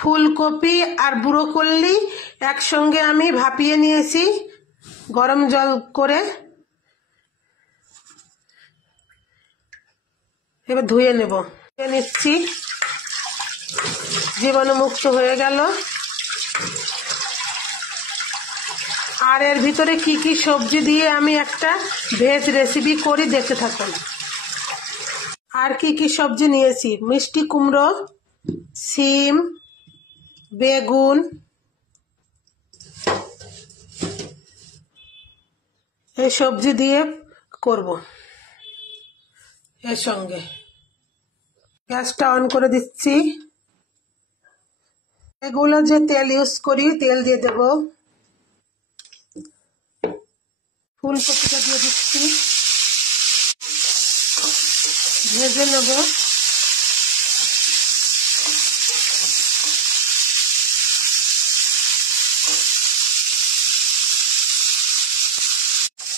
ফুলকপি আর ব্রোকলি একসঙ্গে আমি ভাপিয়ে নিয়েছি গরম জল করে। এবার ধুয়ে নেব, ধুয়ে নিচ্ছি, জীবাণুমুক্ত হয়ে গেল। আর এর ভিতরে কি কি সবজি দিয়ে আমি একটা ভেজ রেসিপি করি, দেখতে থাকুন। আর কি কি সবজি নিয়েছি: মিষ্টি কুমড়ো, সিম, বেগুন, এই সবজি দিয়ে করব। এর সঙ্গে গ্যাসটা অন করে দিচ্ছি। এগুলো যে তেল ইউজ করি, তেল দিয়ে দেব। ফুলকপিটা দিয়ে দিচ্ছি, ভেজে নেব।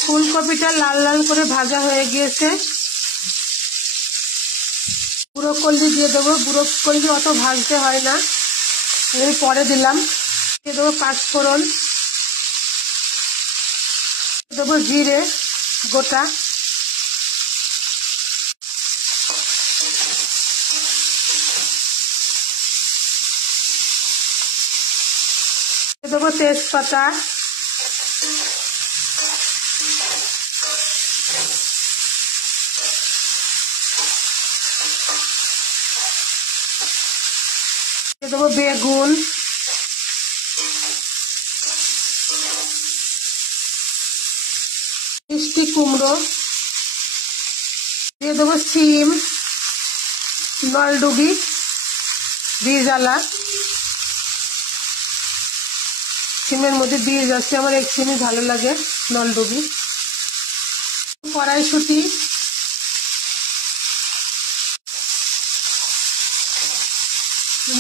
ফুলকপিটা লাল লাল করে ভাজা হয়ে গিয়েছে। ব্রোকলি দিয়ে দেবো। ব্রোকলি অত ভাজতে হয় না, আমি পরে দিলাম। দিয়ে দেবো পাঁচফোড়ন, দেবো জিরে গোটা, দেবো তেজপাতা, দেবো বেগুন, মিষ্টি কুমড়ো, দিয়ে দেবো সিম, নলডুবি, বীজওয়ালা। সিমের মধ্যে বীজ আছে, আমার এক সিমই ভালো লাগে, নলডুবি। কড়াইশুঁটি,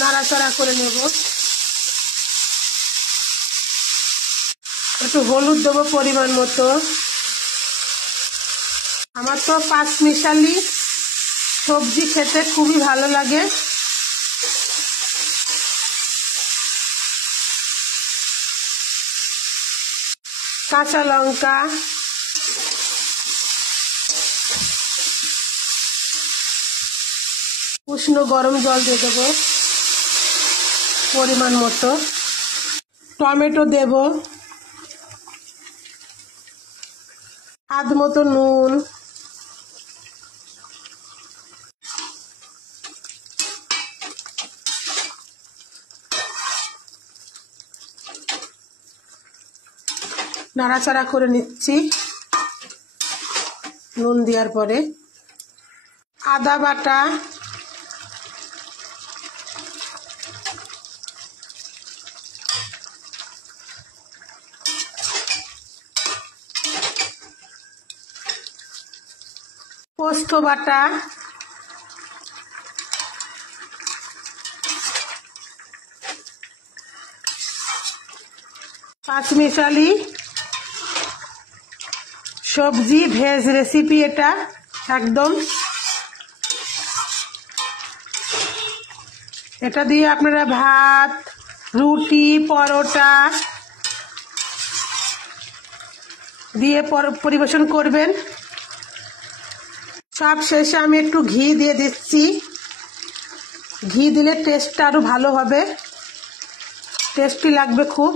নাড়াচাড়া করে নেব। একটু হলুদ দেবো পরিমাণ মতো। আমার তো পাঁচমিশালি সবজি খেতে খুবই ভালো লাগে। কাঁচা লঙ্কা, উষ্ণ গরম জল দিয়ে দেবো পরিমাণ মতো। টমেটো দেব, স্বাদ মতো নুন, নাড়াচাড়া করে নিচ্ছি। নুন দেওয়ার পরে আদা বাটা, পোস্ত বাটা, পাঁচমিশালি সবজি ভেজ রেসিপি এটা একদম। এটা দিয়ে আপনারা ভাত, রুটি, পরোটা দিয়ে পরিবেশন করবেন। সব শেষে আমি একটু ঘি দিয়ে দিচ্ছি। ঘি দিলে টেস্টটা আরো ভালো হবে, টেস্টি লাগবে খুব।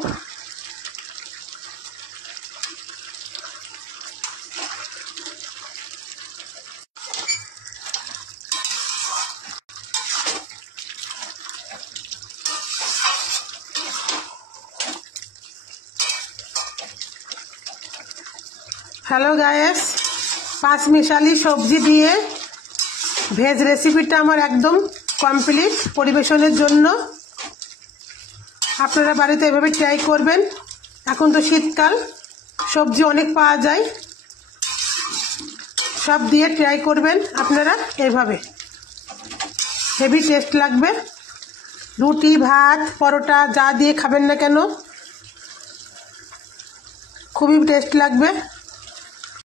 হ্যালো গায়েস, পাঁচমিশালি সবজি দিয়ে ভেজ রেসিপিটা আমার একদম কমপ্লিট পরিবেশনের জন্য। আপনারা বাড়িতে এভাবে ট্রাই করবেন। এখন তো শীতকাল, সবজি অনেক পাওয়া যায়, সব দিয়ে ট্রাই করবেন আপনারা এভাবে, হেভি টেস্ট লাগবে। রুটি, ভাত, পরোটা যা দিয়ে খাবেন না কেন খুবই টেস্ট লাগবে।